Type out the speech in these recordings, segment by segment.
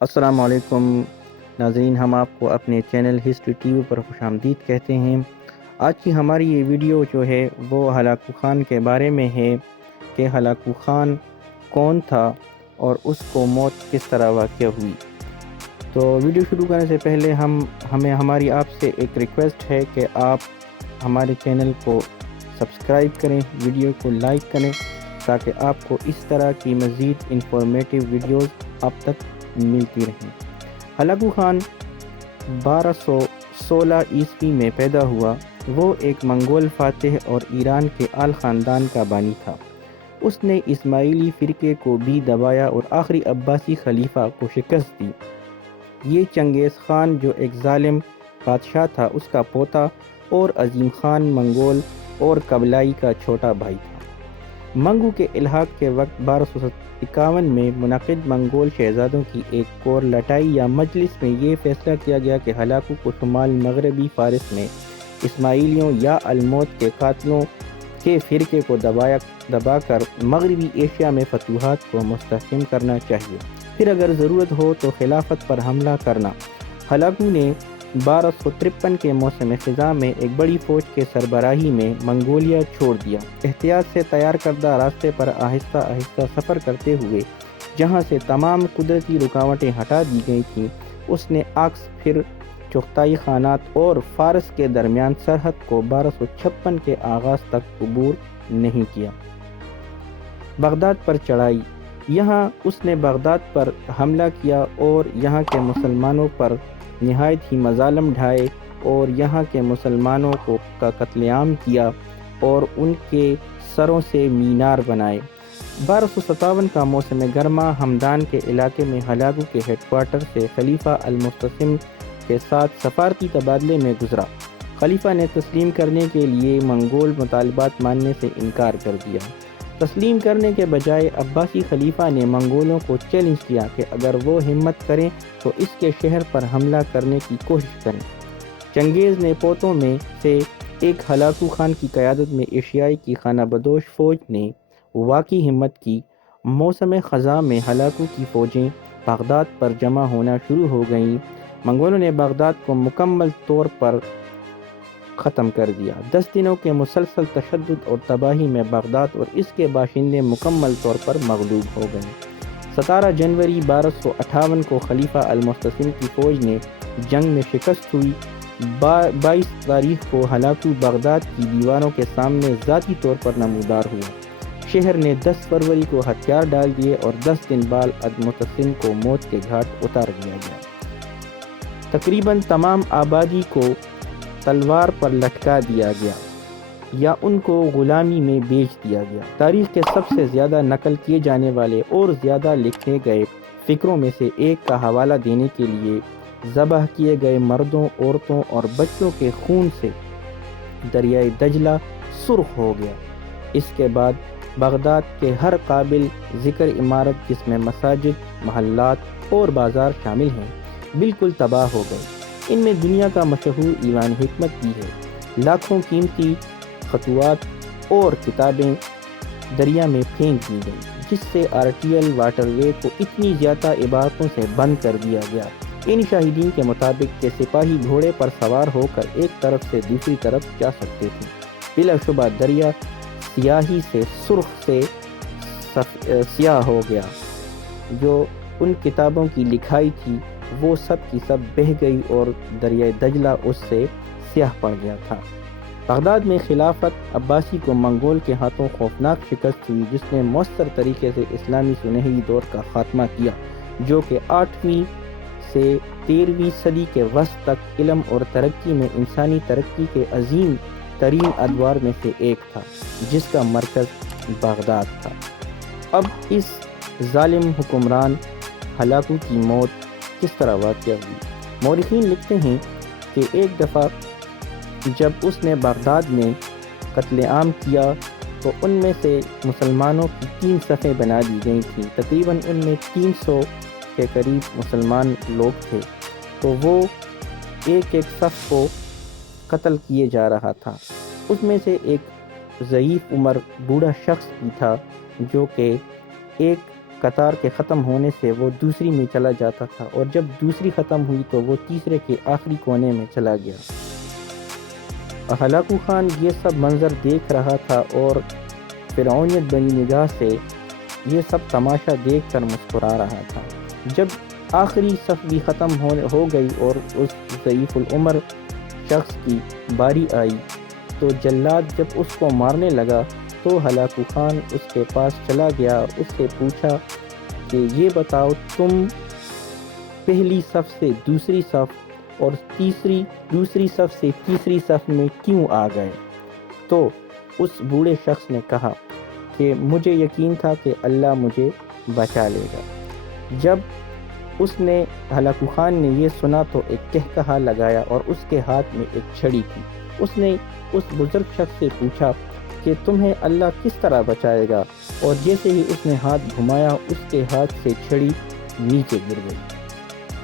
السلام علیکم ناظرین، ہم آپ کو اپنے چینل ہسٹری ٹی وی پر خوش آمدید کہتے ہیں۔ آج کی ہماری یہ ویڈیو جو ہے وہ ہلاکو خان کے بارے میں ہے کہ ہلاکو خان کون تھا اور اس کو موت کس طرح واقع ہوئی۔ تو ویڈیو شروع کرنے سے پہلے ہماری آپ سے ایک ریکویسٹ ہے کہ آپ ہمارے چینل کو سبسکرائب کریں، ویڈیو کو لائک کریں تاکہ آپ کو اس طرح کی مزید انفارمیٹو ویڈیوز آپ تک ملتی رہیں۔ ہلاکو خان 1216 عیسوی میں پیدا ہوا۔ وہ ایک منگول فاتح اور ایران کے آل خاندان کا بانی تھا۔ اس نے اسماعیلی فرقے کو بھی دبایا اور آخری عباسی خلیفہ کو شکست دی۔ یہ چنگیز خان جو ایک ظالم بادشاہ تھا اس کا پوتا اور عظیم خان منگول اور قبلائی کا چھوٹا بھائی تھا۔ منگو کے الحاق کے وقت 1251 میں منعقد منگول شہزادوں کی ایک کور لٹائی یا مجلس میں یہ فیصلہ کیا گیا کہ ہلاکو کو شمال مغربی فارس میں اسماعیلیوں یا الموت کے قاتلوں کے فرقے کو دبا کر مغربی ایشیا میں فتوحات کو مستحکم کرنا چاہیے، پھر اگر ضرورت ہو تو خلافت پر حملہ کرنا۔ ہلاکو نے 1253 کے موسم خزاں میں ایک بڑی فوج کے سربراہی میں منگولیا چھوڑ دیا۔ احتیاط سے تیار کردہ راستے پر آہستہ آہستہ سفر کرتے ہوئے جہاں سے تمام قدرتی رکاوٹیں ہٹا دی گئی تھیں، اس نے عکس پھر چغتائی خانات اور فارس کے درمیان سرحد کو 1256 کے آغاز تک عبور نہیں کیا۔ بغداد پر چڑھائی۔ یہاں اس نے بغداد پر حملہ کیا اور یہاں کے مسلمانوں پر نہایت ہی مظالم ڈھائے اور یہاں کے مسلمانوں کا قتل عام کیا اور ان کے سروں سے مینار بنائے۔ 1257 کا موسم گرما ہمدان کے علاقے میں ہلاکو کے ہیڈ کوارٹر سے خلیفہ المعتصم کے ساتھ سفارتی تبادلے میں گزرا۔ خلیفہ نے تسلیم کرنے کے لیے منگول مطالبات ماننے سے انکار کر دیا۔ تسلیم کرنے کے بجائے عباسی خلیفہ نے منگولوں کو چیلنج کیا کہ اگر وہ ہمت کریں تو اس کے شہر پر حملہ کرنے کی کوشش کریں۔ چنگیز نے پوتوں میں سے ایک ہلاکو خان کی قیادت میں ایشیائی کی خانہ بدوش فوج نے واقعی ہمت کی۔ موسم خزاں میں ہلاکو کی فوجیں بغداد پر جمع ہونا شروع ہو گئیں۔ منگولوں نے بغداد کو مکمل طور پر ختم کر دیا۔ 10 دنوں کے مسلسل تشدد اور تباہی میں بغداد اور اس کے باشندے مکمل طور پر مغلوب ہو گئے۔ 17 جنوری 1258 کو خلیفہ المعتصم کی فوج نے جنگ میں شکست ہوئی۔ 22 تاریخ کو ہلاکو بغداد کی دیواروں کے سامنے ذاتی طور پر نمودار ہوا۔ شہر نے 10 فروری کو ہتھیار ڈال دیے اور 10 دن بعد المعتصم کو موت کے گھاٹ اتار دیا گیا۔ تقریباً تمام آبادی کو تلوار پر لٹکا دیا گیا یا ان کو غلامی میں بیچ دیا گیا۔ تاریخ کے سب سے زیادہ نقل کیے جانے والے اور زیادہ لکھے گئے فقروں میں سے ایک کا حوالہ دینے کے لیے ذبح کیے گئے مردوں، عورتوں اور بچوں کے خون سے دریائے دجلہ سرخ ہو گیا۔ اس کے بعد بغداد کے ہر قابل ذکر عمارت جس میں مساجد، محلات اور بازار شامل ہیں بالکل تباہ ہو گئے۔ ان میں دنیا کا مشہور ایوان حکمت بھی ہے۔ لاکھوں قیمتی خطوات اور کتابیں دریا میں پھینک دی گئیں، جس سے آرٹیل واٹر وے کو اتنی زیادہ عبارتوں سے بند کر دیا گیا۔ ان شاہدین کے مطابق کہ سپاہی گھوڑے پر سوار ہو کر ایک طرف سے دوسری طرف جا سکتے تھے۔ بلا شبہ دریا سیاہی سے سرخ سے سیاہ ہو گیا۔ جو ان کتابوں کی لکھائی تھی وہ سب کی سب بہہ گئی اور دریائے دجلہ اس سے سیاہ پڑ گیا تھا۔ بغداد میں خلافت عباسی کو منگول کے ہاتھوں خوفناک شکست ہوئی، جس نے مؤثر طریقے سے اسلامی سنہری دور کا خاتمہ کیا، جو کہ 8ویں سے 13ویں صدی کے وسط تک علم اور ترقی میں انسانی ترقی کے عظیم ترین ادوار میں سے ایک تھا، جس کا مرکز بغداد تھا۔ اب اس ظالم حکمران ہلاکو کی موت کس طرح واقع ہوئی؟ مورخین لکھتے ہیں کہ ایک دفعہ جب اس نے بغداد میں قتل عام کیا تو ان میں سے مسلمانوں کی 3 صفیں بنا دی گئی تھیں۔ تقریباً ان میں 300 کے قریب مسلمان لوگ تھے، تو وہ ایک ایک صف کو قتل کیے جا رہا تھا۔ اس میں سے ایک ضعیف عمر بوڑھا شخص بھی تھا جو کہ ایک قطار کے ختم ہونے سے وہ دوسری میں چلا جاتا تھا، اور جب دوسری ختم ہوئی تو وہ تیسرے کے آخری کونے میں چلا گیا۔ ہلاکو خان یہ سب منظر دیکھ رہا تھا اور فرعونیت بنی نگاہ سے یہ سب تماشا دیکھ کر مسکرا رہا تھا۔ جب آخری صف بھی ختم ہو گئی اور اس ضعیف العمر شخص کی باری آئی تو جلاد جب اس کو مارنے لگا تو ہلاکو خان اس کے پاس چلا گیا، اس سے پوچھا کہ یہ بتاؤ تم پہلی صف سے دوسری صف اور دوسری صف سے تیسری صف میں کیوں آ گئے؟ تو اس بوڑھے شخص نے کہا کہ مجھے یقین تھا کہ اللہ مجھے بچا لے گا۔ جب ہلاکو خان نے یہ سنا تو ایک قہقہا لگایا اور اس کے ہاتھ میں ایک چھڑی تھی۔ اس نے اس بزرگ شخص سے پوچھا کہ تمہیں اللہ کس طرح بچائے گا؟ اور جیسے ہی اس نے ہاتھ گھمایا اس کے ہاتھ سے چھڑی نیچے گر گئی۔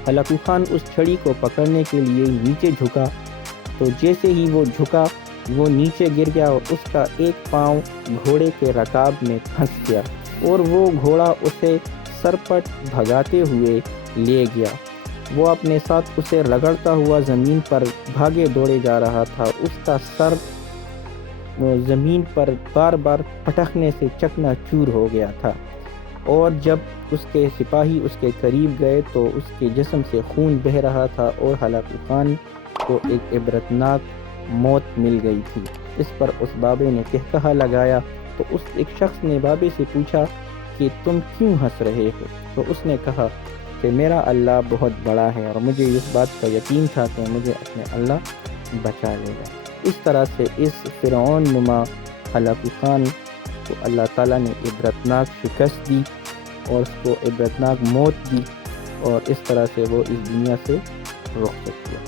ہلاکو خان اس چھڑی کو پکڑنے کے لیے نیچے جھکا تو جیسے ہی وہ جھکا وہ نیچے گر گیا اور اس کا ایک پاؤں گھوڑے کے رکاب میں پھنس گیا اور وہ گھوڑا اسے سرپٹ بھگاتے ہوئے لے گیا۔ وہ اپنے ساتھ اسے رگڑتا ہوا زمین پر بھاگے دوڑے جا رہا تھا۔ اس کا سر زمین پر بار بار پٹکنے سے چکنا چور ہو گیا تھا، اور جب اس کے سپاہی اس کے قریب گئے تو اس کے جسم سے خون بہہ رہا تھا اور ہلاکو خان کو ایک عبرتناک موت مل گئی تھی۔ اس پر اس بابے نے قہقہا لگایا تو اس ایک شخص نے بابے سے پوچھا کہ تم کیوں ہنس رہے ہو؟ تو اس نے کہا کہ میرا اللہ بہت بڑا ہے اور مجھے اس بات کا یقین تھا کہ مجھے اپنے اللہ بچا لے گا۔ اس طرح سے اس فرعون نما ہلاکو خان کو اللہ تعالیٰ نے عبرتناک شکست دی اور اس کو عبرتناک موت دی، اور اس طرح سے وہ اس دنیا سے رخصت ہوا۔